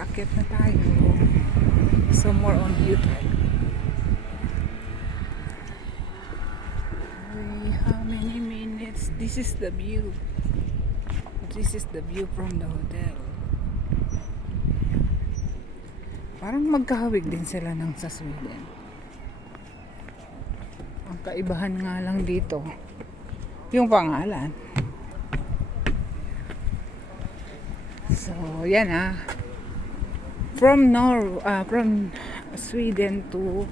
Akit na tayo. So more on YouTube. How many minutes? This is the view. This is the view from the hotel. Parang magkahawig din sila ng sa Sweden. Ang kaibahan nga lang dito, yung pangalan. So, yan from Sweden to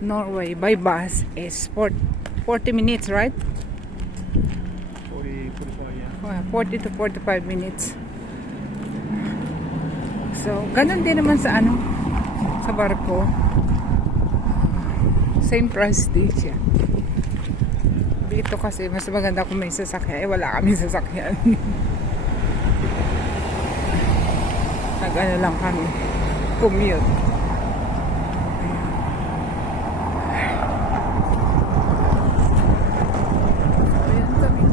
Norway by bus is 40 minutes, right? 40 to 45 minutes. So, ganun din naman sa sa barko. Same price din siya. Dito kasi mas maganda kung may sasakyan. Wala kami sasakyan. Nag-ano lang kami. Commute. Ayan kami.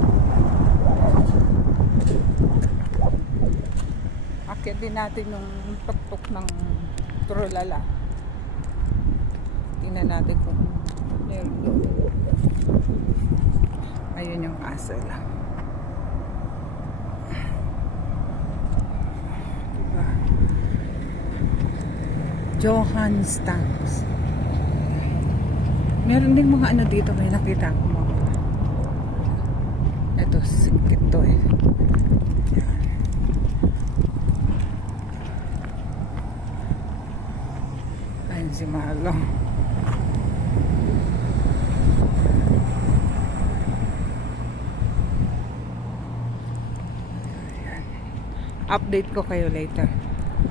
Akit din natin yung tuktok ng Trolala. Tingnan natin kung meron doon. Ayun yung castle. Diba? Johanstans. Meron din mga dito, may nakita ko mga. Ito, sikit to eh. Ayun si Marlo. Update ko kayo later.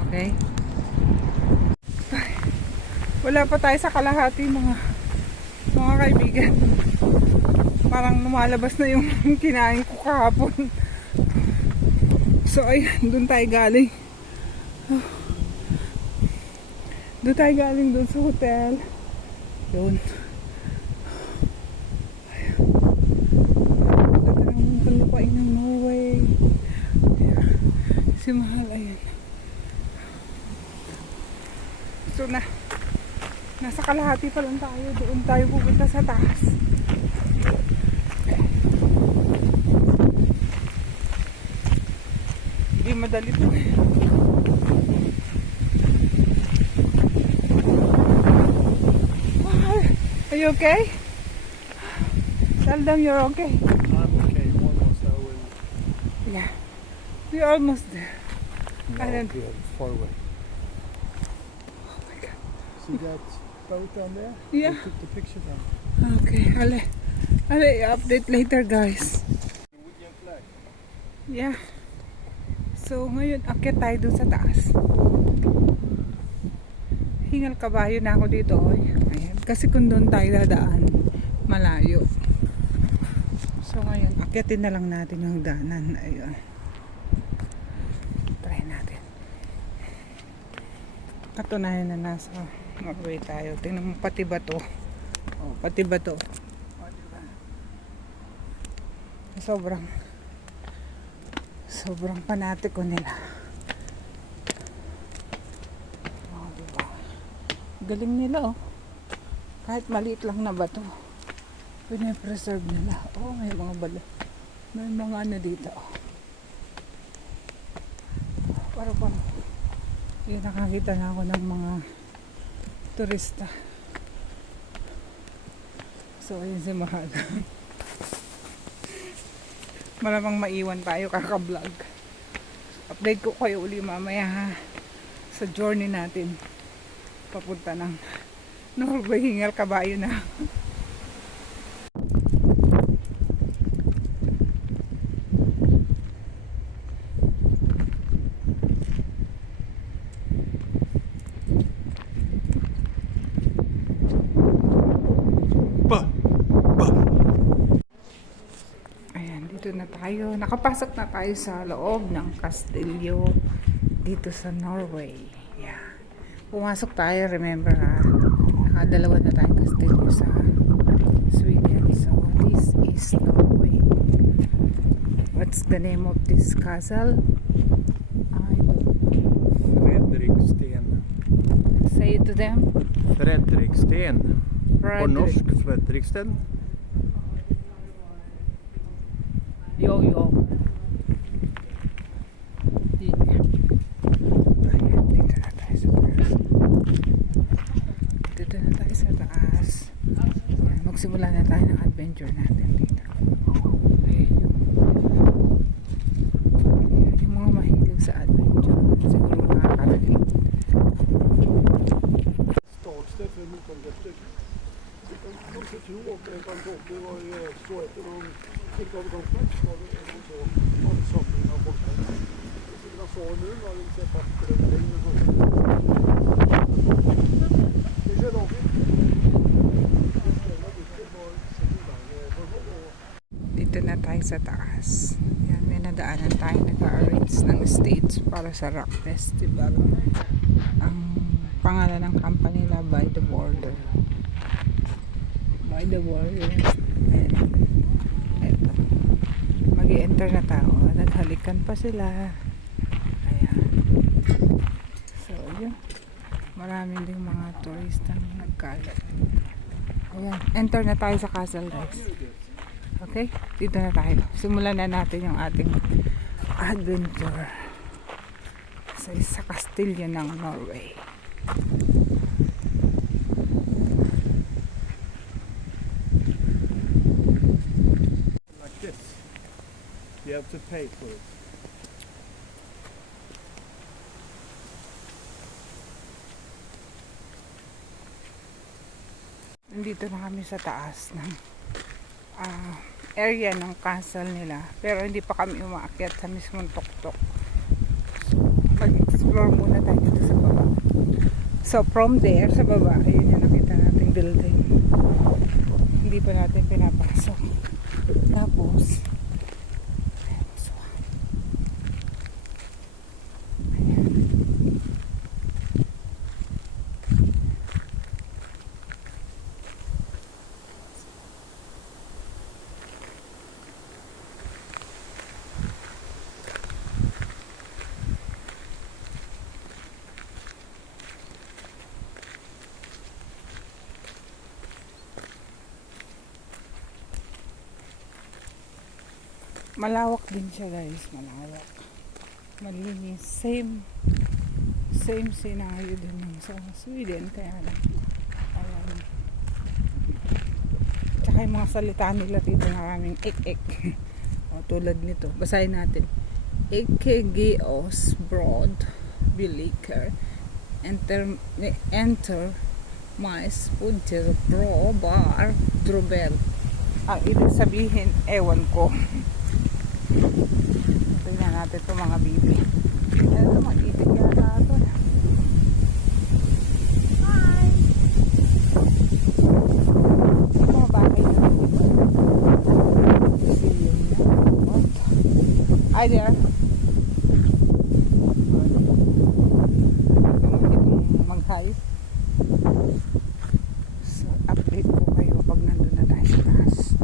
Okay? Ay, wala pa tayo sa kalahati mga kaibigan. Parang lumalabas na yung kinain ko kahapon. So ay, doon tayo galing. Doon tayo galing doon sa hotel. Doon. Ganda naman palupain ng Norway. Si Mahal, ayan. So nasa kalahati pa lang tayo. Doon tayo pupunta sa taas. Hindi madali po eh. Are you okay? Tell them you're okay. I'm okay, almost. I will. Yeah. We're almost there. No, I don't. good, far away. Oh my God. See that boat down there? Yeah. We took the picture down. Okay. I'll update later, guys. With your flag. Yeah. So, ngayon, akyat tayo dun sa taas. Hingal kabayo na ako dito. Ayan. Kasi kung doon tayo dadaan, malayo. So, ngayon, akyatin na lang natin yung daanan. Ayun. Try natin. Katunayan na nasa Norway tayo. Tingnan mo, pati ba to? Oh, pati ba to? Oh, diba? Sobrang panatiko nila. Oh, diba? Galing nila, oh. Kahit maliit lang na bato, pinapreserve nila. Oh, may mga bala. May mga dito, oh. Para pa. Yun, nakakita na ako ng mga turista. So, ayun si Mahal. Malamang maiwan tayo kaka-vlog. Update ko kayo uli mamaya ha, sa journey natin papunta ng Norway. Hingal kabayo na. Dito na tayo. Nakapasok na tayo sa loob ng kastilyo dito sa Norway. Yeah. Pumasok tayo, remember ha. Nakadalawa na tayong kastilyo sa Sweden. So, this is Norway. What's the name of this castle? I don't know. Fredrik to them? Fredriksten. På Fredrik. norsk Fredriksten. Yo. Ayan, dito na tayo sa taas. Dito na tayo sa taas. Ayan, magsimula na tayo ng adventure natin dito. Ayan yung mga mahilig sa adventure. Siguro makakarating. Startsted för motorgäster. Vi kan inte tro att det kan gå. Det var ju så att de fick av de flesta av det så ansamling av folk. Så det var så nu när de ser fast på den regn och så. Det kör de. Dito na tayo sa taas. Yan, may nadaanan tayo nag-arrange ng stage para sa rock festival. Ang pangalan ng company nila By the Border. By the Border. Ayan. Ito. Mag-i-enter na tao. Naghalikan pa sila. Ayan. So, yun. Marami ding mga turistang nagkalat. Ayan. Enter na tayo sa castle, guys. Okay? Dito na tayo. Simulan na natin yung ating adventure sa kastilyo ng Norway. Like this. You have to pay for it. Nandito na kami sa taas ng area ng castle nila. Pero hindi pa kami umaakyat sa mismong tuktok. So, mag-explore muna tayo dito sa baba. So, from there, sa baba, ayun yung nakita nating building. Hindi pa natin pinapasok. Tapos, ayan, so, ayan. Malawak din siya, guys. Malawak. Malinis. Same scenario din ng sa Sweden. Kaya lang. Ayan. Tsaka yung mga salita nila dito, maraming ek-ek. O, tulad nito. Basahin natin. Ikke-geos broad biliker. Enter mais pudger bro bar drobel. Ang ibig sabihin, ewan ko. Tingnan natin ito mga bibi. Ito mag-ibig yata ito. Hi! Mga bagay na dito. Museum na. What? Hi there! Itong mag-hi. So, update ko kayo pag nandun na tayo sa taas.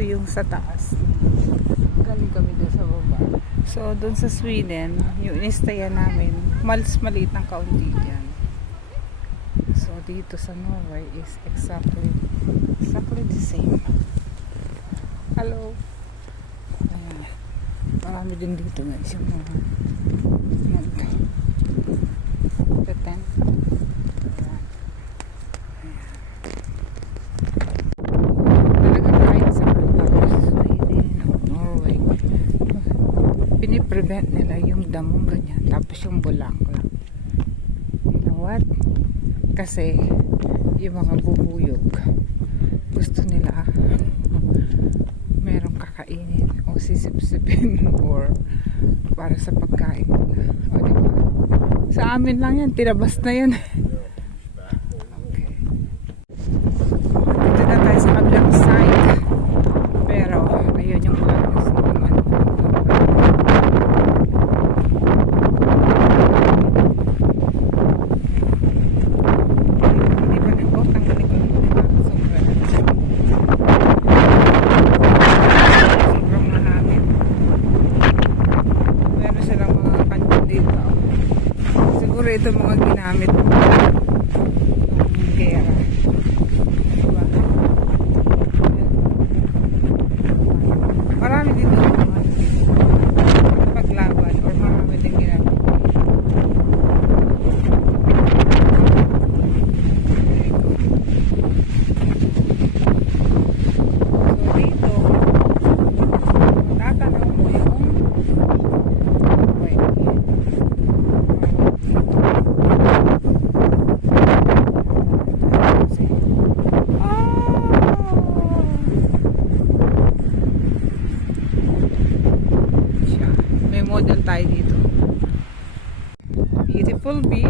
Yung sa taas, galing kami doon sa baba. So doon sa Sweden, yung inistayan namin maliit ng kaunti dyan. So dito sa Norway is exactly the same. Hello. Ayan. Marami din dito, guys, yung mga tent. Piniprevent nila yung damong ganyan, tapos yung bulaklak. You know what? Kasi yung mga bubuyog gusto nila merong kakainin o sisip-sipin or para sa pagkain nila. O diba? Sa amin lang yan, tinabas na yan. Okay. Dito na tayo sa kabilang side. Pero ayun yung plans ng ano. Hindi pa na po, tanggalin ko yung mga sobrang. tubig.